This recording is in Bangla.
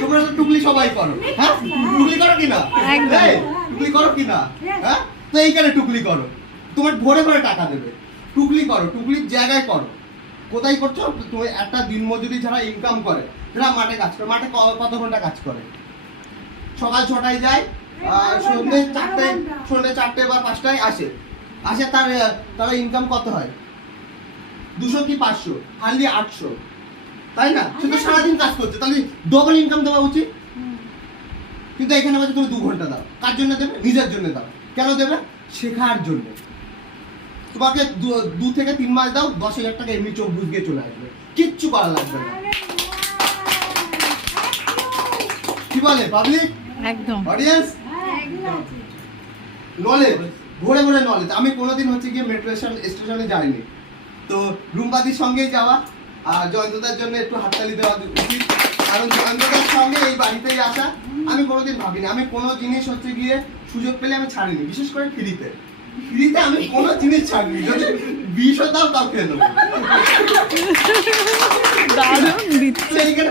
তোমরা তো টুকলি সবাই করো, হ্যাঁ? টুকলি করো কিনা? টুকলি করো কিনা? হ্যাঁ? তো এইখানে টুকলি করো, তোমার ভরে ভরে টাকা দেবে। টুকলি করো, টুকলির জায়গায় করো। কোথায় করছো? তুমি একটা দিনমজুরি যারা ইনকাম করে, যারা মাঠে কাজ করে, মাঠে কত ঘন্টা কাজ করে? সকাল 6টায় যায়, সন্ধ্যে 4টে বা 5টায় আসে। তার ইনকাম কত হয়? 200 কি 500, হার্ডলি 800, তাই না? সে তো সারাদিন কাজ করছে, তাহলে ডবল ইনকাম দেওয়া উচিত। কিন্তু এখানে বলছে তুমি 2 ঘন্টা দাও। কার জন্য দেবে? নিজের জন্য দাও। কেন দেবে? শেখার জন্য। তোমাকে 2 থেকে 3 মাস দাও, 10,000 টাকা এমনি চোখ বুঝিয়ে চলে আসবে, কিচ্ছু করা লাগবে না। কি বলে পাবলিক? একদম অডিয়েন্স? নলেজ, ভরে ভরে নলেজ। আমি কোনোদিন হচ্ছে গিয়ে মেট্রো স্টেশনে যাইনি, তো রুমবাদির সঙ্গেই যাওয়া, আর জয়ন্তদার জন্য একটু হাততালি দেওয়া উচিত, কারণ জয়ন্তদার সঙ্গে এই বাড়িতেই আসা। আমি কোনোদিন ভাবিনি, আমি কোনো জিনিস হচ্ছে গিয়ে সুযোগ পেলে আমি ছাড়িনি, বিশেষ করে ফ্রিতে আমি কোনো জিনিস ছাড়িনি। যদি 20 দাও তাও খেয়ে নেবো। দারুণ দিচ্ছে।